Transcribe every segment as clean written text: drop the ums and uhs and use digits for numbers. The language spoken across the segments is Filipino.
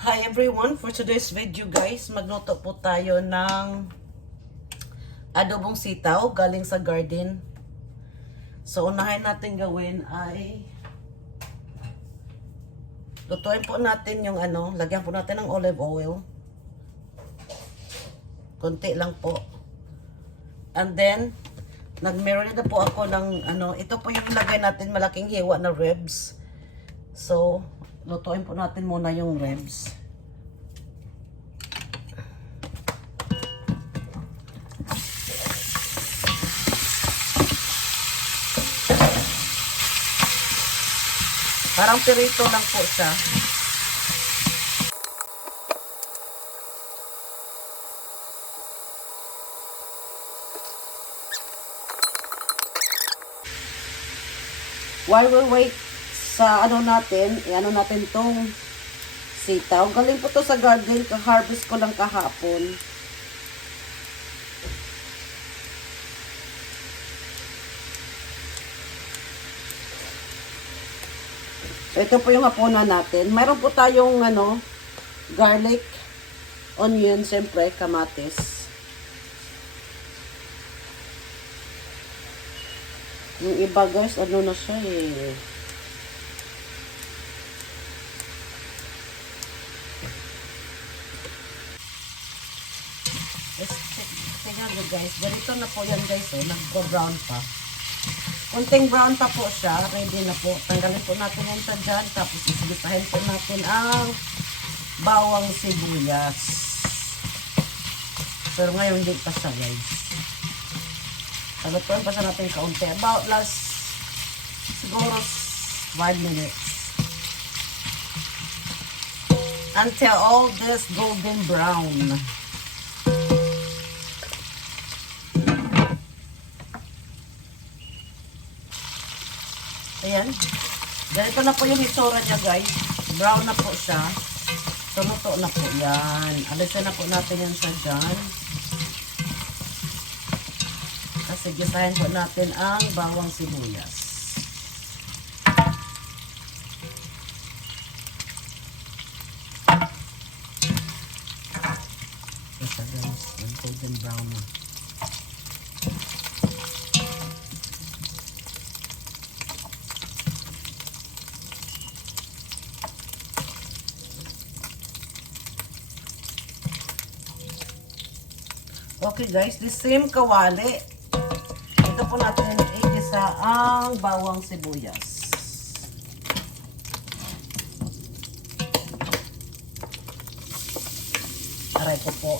Hi everyone, for today's video guys, magluto po tayo ng adobong sitaw galing sa garden. So unahin natin gawin ay lutuin po natin yung lagyan po natin ng olive oil. Konti lang po. And then nag-marinate na po ako ng ito po yung lagay natin malaking hiwa na ribs. So lutuin po natin muna yung ribs. Parang pirito lang po siya. While we wait sa natin tong sitaw. Galing po to sa garden, ka-harvest ko lang kahapon. So ito po yung hapunan natin. Mayroon po tayong garlic, onion, siyempre kamatis. Yung iba guys, na siya eh. Tingnan nyo guys, ganito na po yan guys, nagko-brown pa. Kunting brown pa po siya, ready na po. Tanggalin po natin yung sa dyan, tapos isibitahin po natin ang bawang sibuyas. Pero ngayon hindi pa siya guys. Salutuin pa siya natin kaunti. About last, siguro 5 minutes. Until all this golden brown. Ayan. Ganito na po yung itsura niya guys. Brown na po siya. Tumuto na po yan. Alisin na po natin yan sa dyan. Kasi gisahin po natin ang bawang sibuyas. Ito guys. Yung golden brown na. Okay guys, the same kawali. Ito po natin igisa ang bawang sibuyas. Aray ko po.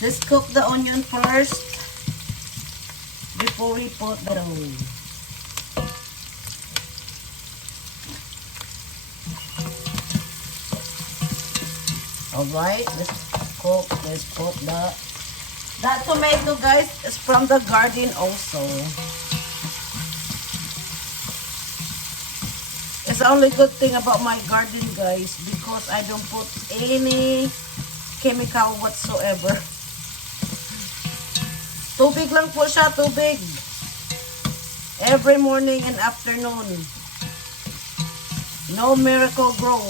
Let's cook the onion first before we put the roll. Alright, let's cook that tomato guys is from the garden also. It's the only good thing about my garden guys because I don't put any chemical whatsoever. Tubig lang po siya, tubig. Every morning and afternoon. No miracle grow.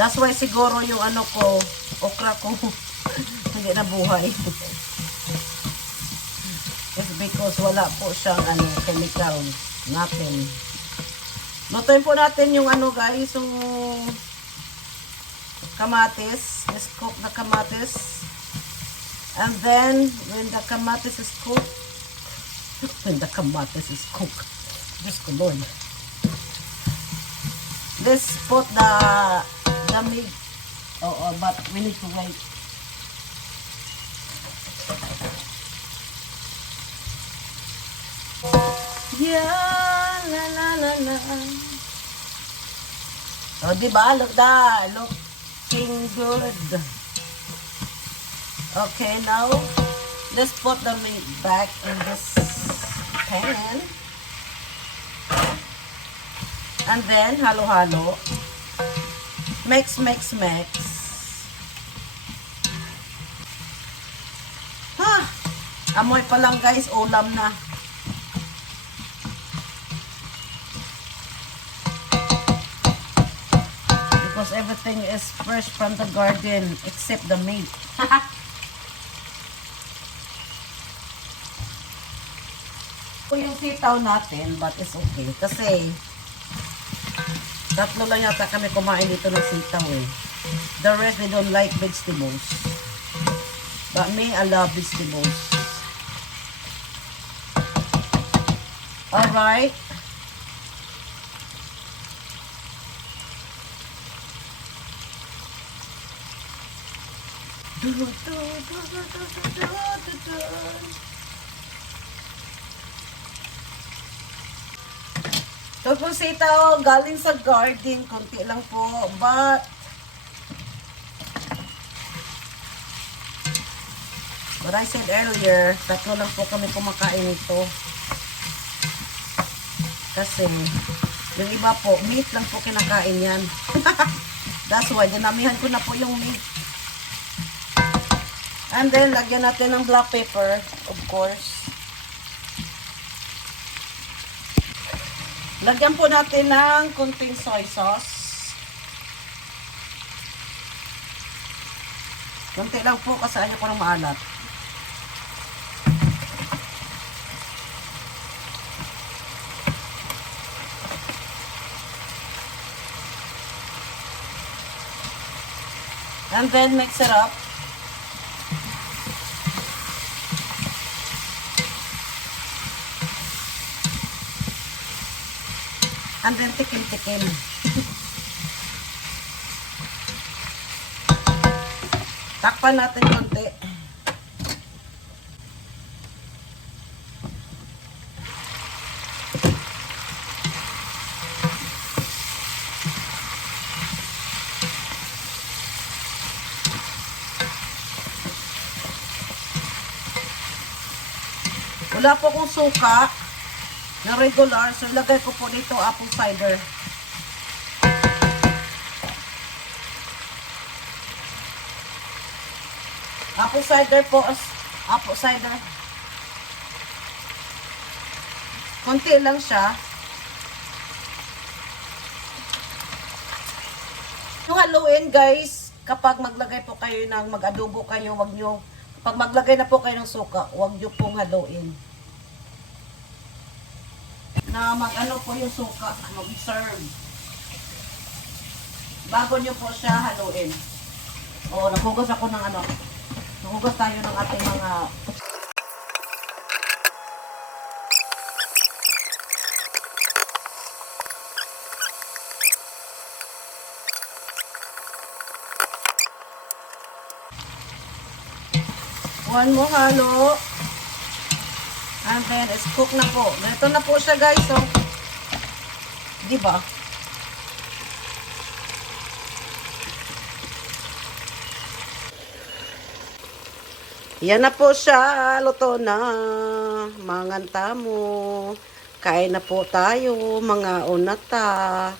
That's why siguro yung okra ko, hindi nabuhay. It's because wala po siyang chemical natin. Lutuin po natin yung guys, yung kamatis. Let's cook the kamatis. And then, when the kamatis is cooked, when the kamatis is cooked, just ko Lord. Let's put the meat. Oh, but we need to wait. Yeah, la la la la. Oh, diba? Look that. Looking good. Okay, now let's put the meat back in this pan. And then, halo-halo. Mix, mix, mix. Amoy pa lang guys, ulam na. Because everything is fresh from the garden except the meat. Ito yung sitaw natin, but it's okay. Kasi, tatlo lang yata kami kumain dito ng sitaw eh. The rest, they don't like vegetables. But me, I love vegetables. Alright. Ito po sitaw, galing sa garden. Konti lang po. But I said earlier, tatlo lang po kami kumakain nito. Kasi, yung iba po, meat lang po kinakain yan. That's why, dinamihan ko na po yung meat. And then, lagyan natin ng black pepper, of course. Lagyan po natin ng kunting soy sauce. Kunti lang po kasi ayaw ko ng maalat. And then mix it up. And then tikim-tikim. Takpan natin konti. Wala po akong suka na regular, so ilagay ko po dito apple cider. Apple cider po, apple cider. Konti lang siya. Yung haluin guys, kapag maglagay po kayo ng mag-adobo kayo, wag nyo, kapag maglagay na po kayo ng suka, wag nyo pong haluin. Na mag-ano po yung suka, mag-serve. Bago nyo po siya haluin. O, naghugas ako ng ano. Naghugas tayo ng ating mga... One more halo. And then, it's cook na po. Ganito na po siya, guys. So, di ba? Yan na po siya. Luto na. Mga tamo. Kain na po tayo, mga unata.